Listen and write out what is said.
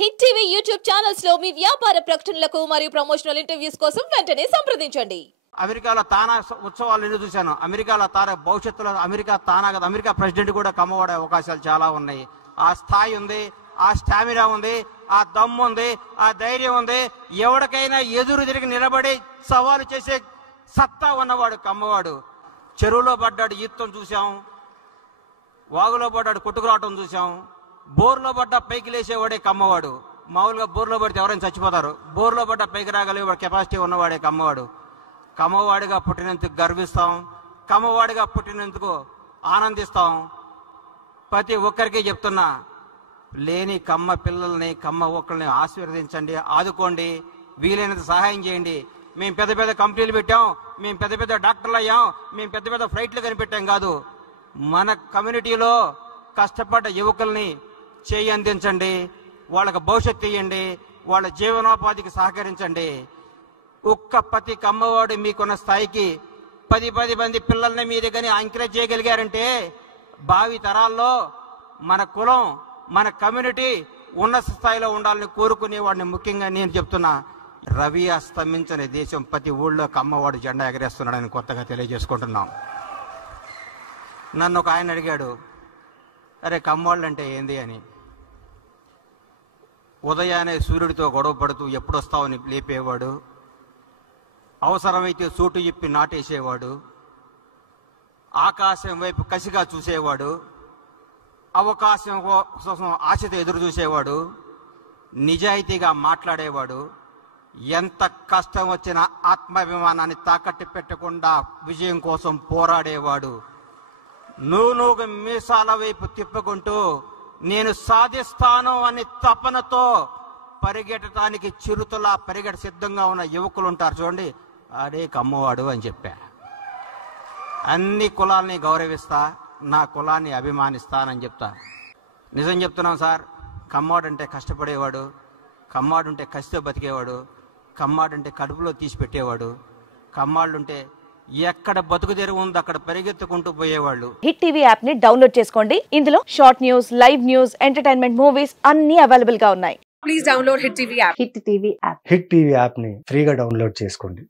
Hit TV YouTube channels లో మీ వ్యాపార ప్రకటనలకు మరియు ప్రమోషనల్ ఇంటర్వ్యూస్ కోసం వెంటనే సంప్రదించండి. అమెరికాలో తానా ఉత్సవాలు ఎన్ని చూశాను. అమెరికాలో తానా భవిష్యత్తులో అమెరికా ప్రెసిడెంట్ కూడా కమ్మవాడే అవకాశాలు చాలా ఉన్నాయి. ఆ స్థాయి ఉంది, ఆ స్టామినా ఉంది, ఆ దమ్ము ఉంది, ఆ ధైర్యం ఉంది. ఎవరికైనా ఎదురు తిరిగి నిలబడి సవాలు చేసే సత్తా ఉన్నవాడు కమ్మవాడు. చెరువులో పడ్డాడు ఈత్తం చూసాం, వాగులో పడ్డాడు కొట్టుకురావటం చూసాం, బోర్లో పడ్డ పైకి లేచేవాడే కమ్మవాడు. మామూలుగా బోర్లో పడితే ఎవరైనా చచ్చిపోతారు. బోర్లో పడ్డ పైకి రాగలిగే కెపాసిటీ ఉన్నవాడే కమ్మవాడు. కమ్మవాడిగా పుట్టినందుకు గర్విస్తాం, కమ్మవాడిగా పుట్టినందుకు ఆనందిస్తాం. ప్రతి ఒక్కరికి చెప్తున్నా, లేని కమ్మ పిల్లల్ని కమ్మ ఒక్కరిని ఆశీర్వదించండి, ఆదుకోండి, వీలైనంత సహాయం చేయండి. మేము పెద్ద పెద్ద కంపెనీలు పెట్టాం, మేము పెద్ద పెద్ద డాక్టర్లు అయ్యాం, మేము పెద్ద పెద్ద ఫ్లైట్లు కనిపెట్టాం కాదు. మన కమ్యూనిటీలో కష్టపడ్డ యువకుల్ని చేయి అందించండి, వాళ్ళకి భవిష్యత్తు ఇవ్వండి, వాళ్ళ జీవనోపాధికి సహకరించండి. ఒక్క ప్రతి కమ్మవాడు మీకున్న స్థాయికి 10 మంది పిల్లల్ని మీరు కానీ ఎంకరేజ్ చేయగలిగారంటే భావి తరాల్లో మన కులం, మన కమ్యూనిటీ ఉన్నత స్థాయిలో ఉండాలని కోరుకునే వాడిని ముఖ్యంగా నేను చెప్తున్నా. రవి అస్తమించని దేశం ప్రతి ఊళ్ళో కమ్మవాడు జెండా ఎగరేస్తున్నాడని కొత్తగా తెలియజేసుకుంటున్నాం. నన్ను ఒక ఆయన అడిగాడు, అరే కమ్మవాళ్ళు అంటే ఏంది అని. ఉదయాన్నే సూర్యుడితో గొడవ పడుతూ ఎప్పుడొస్తావని లేపేవాడు, అవసరమైతే సూటు ఇప్పి నాటేసేవాడు, ఆకాశం వైపు కసిగా చూసేవాడు, అవకాశం కోసం ఆశతో ఎదురు చూసేవాడు, నిజాయితీగా మాట్లాడేవాడు, ఎంత కష్టం వచ్చినా ఆత్మాభిమానాన్ని తాకట్టు పెట్టకుండా విజయం కోసం పోరాడేవాడు. నువ్వు మీసాల వైపు తిప్పుకుంటూ నేను సాధిస్తాను అని తపనతో పరిగెట్టడానికి చిరుతలా పరిగెట సిద్ధంగా ఉన్న యువకులు ఉంటారు చూడండి, అదే కమ్మవాడు అని చెప్పా. అన్ని కులాల్ని గౌరవిస్తా, నా కులాన్ని అభిమానిస్తానని చెప్తా. నిజం చెప్తున్నాం సార్, కమ్మవాడు అంటే కష్టపడేవాడు, కమ్మాడు ఉంటే కసితో బతికేవాడు, కమ్మాడు అంటే కడుపులో తీసి పెట్టేవాడు, కమ్మాళ్ళు ఉంటే ఎక్కడ బతుకు తెరువు ఉందో అక్కడ పరిగెత్తుకుంటూ పోయేవాళ్ళు. హిట్ టీవీ యాప్ ని డౌన్లోడ్ చేసుకోండి. ఇందులో short news, live news, entertainment movies అన్ని అవైలబుల్ గా ఉన్నాయి. Please download hit TV app. Hit TV app ని ఫ్రీగా డౌన్లోడ్ చేసుకోండి.